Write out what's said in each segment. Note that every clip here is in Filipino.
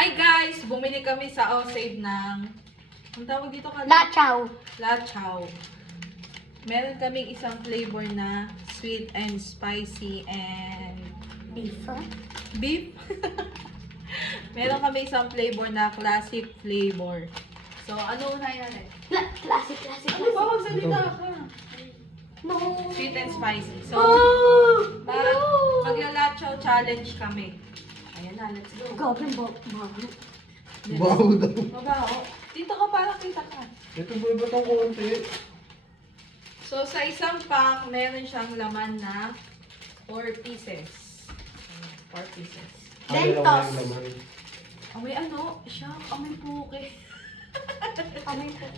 Hi guys! Bumili kami sa Osave ng... Ang tawag dito ka? Lachaw. Lachaw. Meron kaming isang flavor na sweet and spicy and... Beef. Beef? Meron kami isang flavor na classic flavor. So, ano unahin natin? Classic. Ano ba? Magsalita ka. No. Sweet and spicy. So, Oh, magla-lachaw challenge kami. Ayan na, let's go. Gabi ba? Baho daw. Mabaho. Dito ka para kita ka. Ito ba ba itong konti? So, sa isang pack, meron siyang laman na 4 pieces. 4 pieces. Bentos. Amoy ano? Siya, amoy puke. Kamay ko.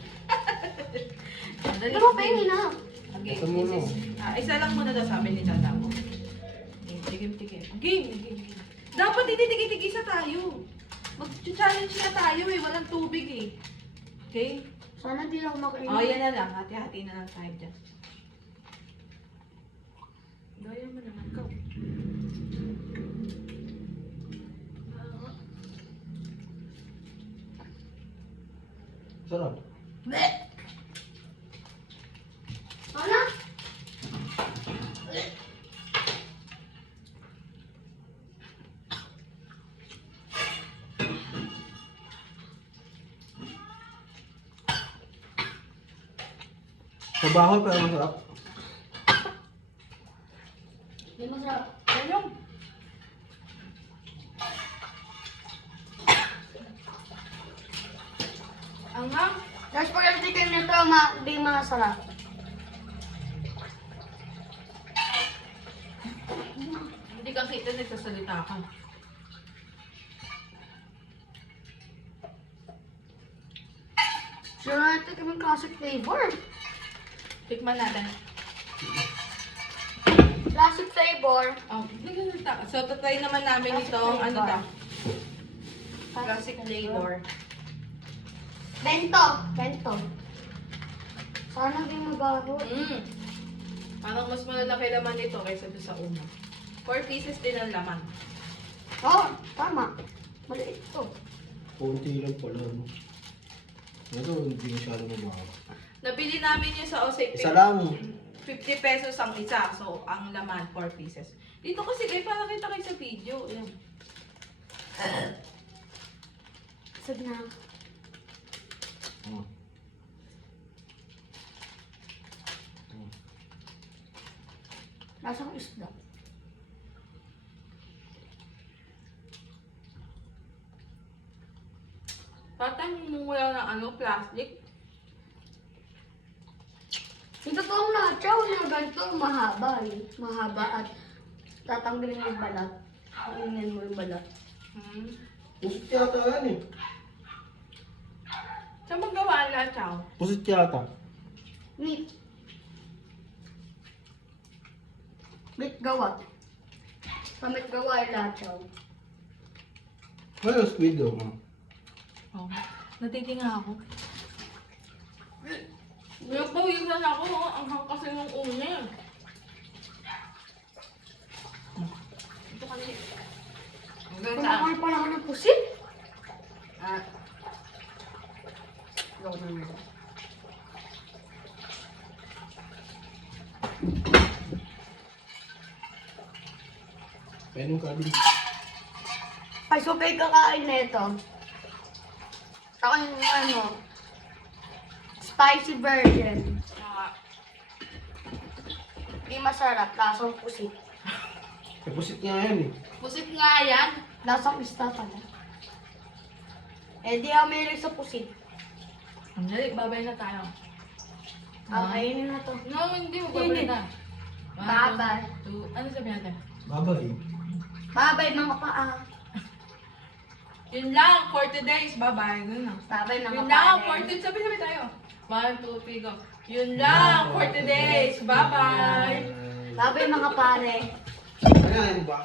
Dali. Ano ba pengi na? Okay, Ito muna. isa lang muna daw sabi ni Tata mo. Tigim-tigim. Game. Dapat titigil-tigisa tayo. Mag-challenge na tayo eh. Walang tubig eh. Okay? Sana di ako makainin. Oh, yan na lang. Hati-hati na lang tayo dyan. Gaya mo naman. Go. Sarap. Ano? Mabaho pero masarap. Hindi masarap. Yan yung. Anghang. Yung spaghetti chicken nito, di masarap. Hindi ka kita nagsasalita ka. Sure natin kami classic flavor. Tikman natin. Classic flavor. Oh, nagsasalita ka. So, tatry naman namin Classic itong ano flavor. to. Classic flavor. Bento. Sana di mabaho. Parang mas malalaki laman nito kaysa doon sa una. 4 pieces din ang laman. Oo, tama. Maliit to. Konti lang pala. No? Ito, hindi masyado mabaho. Nabili namin yung sa Osave. Isa lang. 50 pesos ang isa. So, ang laman, 4 pieces. Dito kasi kayo, para kita kayo sa video. Ayan. Sige na. Oh. Lasang isda. Patang mumula ng ano, plastic. Yung totoong lachaw na ganito, mahaba eh. Mahaba at tatanggalin mo yung balat. Kunin mo yung balat. Pusit yata yan eh. Saan magawa ang lachaw? Pusit yata. Meat. Meat gawa. Pamit gawa yung lachaw. Ano squid oh. Oh, natitinga ako. Nagpawisan ako, ang hangkas yung una. Ito kanina. Hanggang saan? Kumakuha pala ako ng pusit. Ah. Go na nito. Pwede ka din. Ay, so kayo kakain na ito. Ako yung ano, spicy version. Ah, Hindi masarap, lasang pusit. Pusit nga yan eh. pusit nga yan. Lasang isda pala. Eh, di ako mahilig sa pusit. Ang dali, babay na tayo. Kakainin na to. No, hindi mo babay na. Babay. 1, 2, ano sabi natin? Babay. Babay mga paa. Yun lang, for today's. Bye-bye. Ganun lang. Babay mga Yun paa. lang, for today's. Sabi tayo. 1, 2, 3, go. Yun lang, for today's. Bye-bye. Babay mga pare. Ano yan ba?